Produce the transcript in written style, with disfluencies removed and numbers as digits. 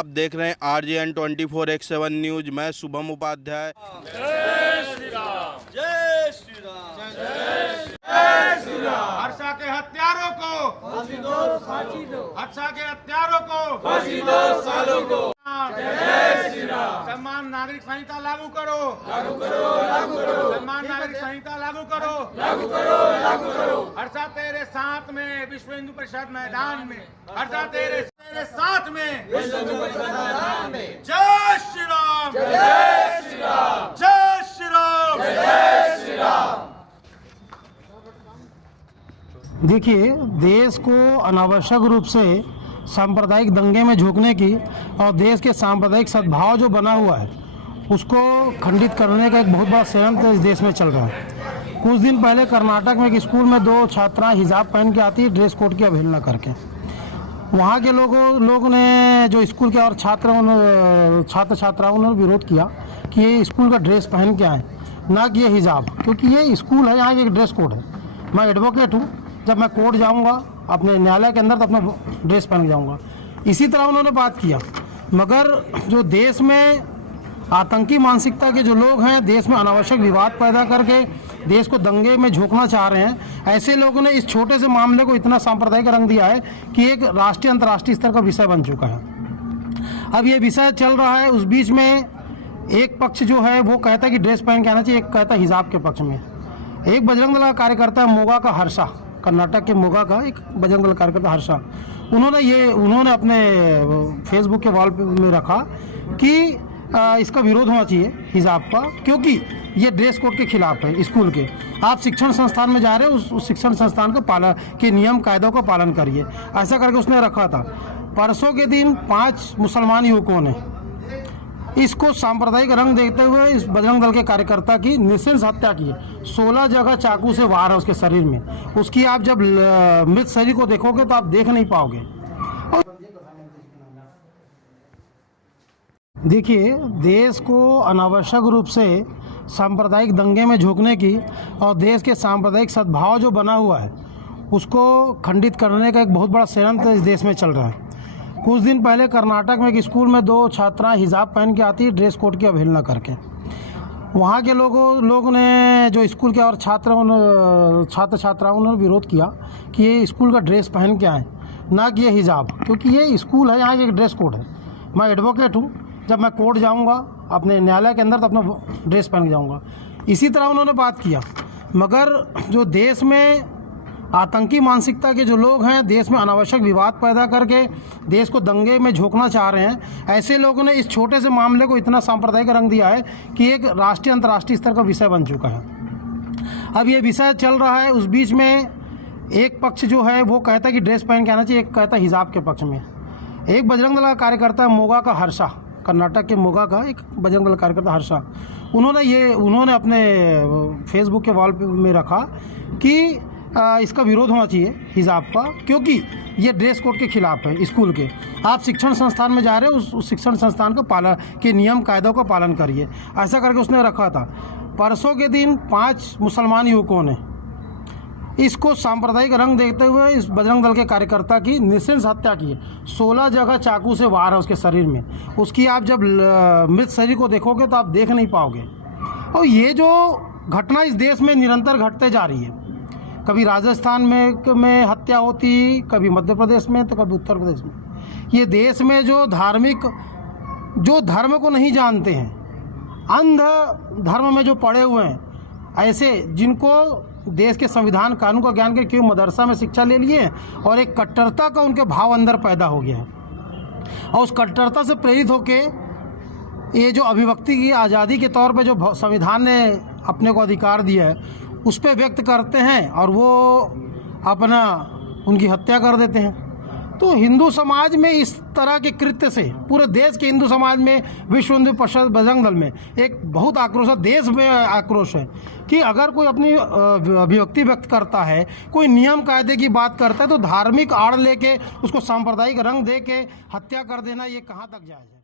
आप देख रहे हैं RJN 24/7 न्यूज। मैं शुभम उपाध्याय। जय श्री राम, जय श्री राम, जय श्री राम। हर्षा के हत्यारों को फांसी दो, फांसी दो। हर्षा के हत्यारों को फांसी दो, सालों को। जय श्री राम। सम्मान नागरिक संहिता लागू करो, लागू करो, लागू करो। सम्मान नागरिक संहिता लागू करो, लागू करो, लागू करो। हर्षा तेरे साथ में विश्व हिंदू परिषद मैदान में, हर्षा तेरे साथ में विश्व हिंदू परिषद मैदान में। जय श्री राम, जय श्री राम, जय श्री राम, जय श्री राम। देखिए, देश को अनावश्यक रूप से सांप्रदायिक दंगे में झोंकने की और देश के सांप्रदायिक सद्भाव जो बना हुआ है उसको खंडित करने का एक बहुत बड़ा षड्यंत्र इस देश में चल रहा है। कुछ दिन पहले कर्नाटक में एक स्कूल में 2 छात्राएं हिजाब पहन के आती ड्रेस कोड की अवहेलना करके। वहाँ के लोगों ने जो स्कूल के और छात्र छात्राओं ने विरोध किया कि ये स्कूल का ड्रेस पहन के आए, ना कि ये हिजाब, क्योंकि ये स्कूल है, यहाँ एक ड्रेस कोड है। मैं एडवोकेट हूँ, जब मैं कोर्ट जाऊँगा अपने न्यायालय के अंदर तो अपना ड्रेस पहन के जाऊँगा। इसी तरह उन्होंने बात किया। मगर जो देश में आतंकी मानसिकता के जो लोग हैं, देश में अनावश्यक विवाद पैदा करके देश को दंगे में झोंकना चाह रहे हैं, ऐसे लोगों ने इस छोटे से मामले को इतना सांप्रदायिक रंग दिया है कि एक राष्ट्रीय अंतर्राष्ट्रीय स्तर का विषय बन चुका है। अब ये विषय चल रहा है, उस बीच में एक पक्ष जो है वो कहता है कि ड्रेस पहन के आना चाहिए, एक कहता है हिजाब के पक्ष में। एक बजरंग दल का कार्यकर्ता है मोगा का हर्षा, कर्नाटक के मोगा का एक बजरंग दल कार्यकर्ता हर्षा, उन्होंने अपने फेसबुक के वॉल में रखा कि इसका विरोध होना चाहिए हिजाब का, क्योंकि ये ड्रेस कोड के खिलाफ है स्कूल के। आप शिक्षण संस्थान में जा रहे हो, उस शिक्षण संस्थान के नियम कायदों का पालन करिए, ऐसा करके उसने रखा था। परसों के दिन 5 मुसलमान युवकों ने इसको सांप्रदायिक रंग देते हुए इस बजरंग दल के कार्यकर्ता की नृशंस हत्या की है। 16 जगह चाकू से वार है उसके शरीर में। उसकी आप जब मृत शरीर को देखोगे तो आप देख नहीं पाओगे। देखिए, देश को अनावश्यक रूप से सांप्रदायिक दंगे में झोंकने की और देश के सांप्रदायिक सद्भाव जो बना हुआ है उसको खंडित करने का एक बहुत बड़ा षड्यंत्र इस देश में चल रहा है। कुछ दिन पहले कर्नाटक में एक स्कूल में 2 छात्राएं हिजाब पहन के आती ड्रेस कोड की अवहेलना करके। वहाँ के लोगों ने जो स्कूल के और छात्र छात्राओं ने विरोध किया कि ये स्कूल का ड्रेस पहन के आए, ना कि ये हिजाब, क्योंकि ये स्कूल है, यहाँ एक ड्रेस कोड है। मैं एडवोकेट हूँ, जब मैं कोर्ट जाऊँगा अपने न्यायालय के अंदर तो अपना ड्रेस पहन के जाऊँगा। इसी तरह उन्होंने बात किया। मगर जो देश में आतंकी मानसिकता के जो लोग हैं, देश में अनावश्यक विवाद पैदा करके देश को दंगे में झोंकना चाह रहे हैं, ऐसे लोगों ने इस छोटे से मामले को इतना सांप्रदायिक रंग दिया है कि एक राष्ट्रीय अंतर्राष्ट्रीय स्तर का विषय बन चुका है। अब ये विषय चल रहा है, उस बीच में एक पक्ष जो है वो कहता है कि ड्रेस पहन के आना चाहिए, एक कहता है हिजाब के पक्ष में। एक बजरंग दल का कार्यकर्ता है मोगा का हर्षा, कर्नाटक के मोगा का एक बजरंग दल कार्यकर्ता हर्षा, उन्होंने अपने फेसबुक के वॉल में रखा कि इसका विरोध होना चाहिए हिजाब का, क्योंकि ये ड्रेस कोड के खिलाफ है स्कूल के। आप शिक्षण संस्थान में जा रहे हो, उस शिक्षण संस्थान के नियम कायदों का पालन करिए, ऐसा करके उसने रखा था। परसों के दिन 5 मुसलमान युवकों ने इसको सांप्रदायिक रंग देते हुए इस बजरंग दल के कार्यकर्ता की नृशंस हत्या की है। 16 जगह चाकू से वार है उसके शरीर में। उसकी आप जब मृत शरीर को देखोगे तो आप देख नहीं पाओगे। और ये जो घटना इस देश में निरंतर घटते जा रही है, कभी राजस्थान में हत्या होती, कभी मध्य प्रदेश में, तो कभी उत्तर प्रदेश में। ये देश में जो धर्म को नहीं जानते हैं, अंध धर्म में जो पड़े हुए हैं, ऐसे जिनको देश के संविधान कानून का ज्ञान के क्यों मदरसा में शिक्षा ले लिए और एक कट्टरता का उनके भाव अंदर पैदा हो गया है, और उस कट्टरता से प्रेरित होके ये जो अभिव्यक्ति की आज़ादी के तौर पे जो संविधान ने अपने को अधिकार दिया है उस पर व्यक्त करते हैं और वो उनकी हत्या कर देते हैं। तो हिंदू समाज में इस तरह के कृत्य से पूरे देश के हिंदू समाज में, विश्व हिंदू परिषद बजरंग दल में एक बहुत आक्रोश है, देश में आक्रोश है कि अगर कोई अपनी अभिव्यक्ति व्यक्त करता है, कोई नियम कायदे की बात करता है, तो धार्मिक आड़ लेके उसको सांप्रदायिक रंग दे के हत्या कर देना, ये कहाँ तक जायज़ है।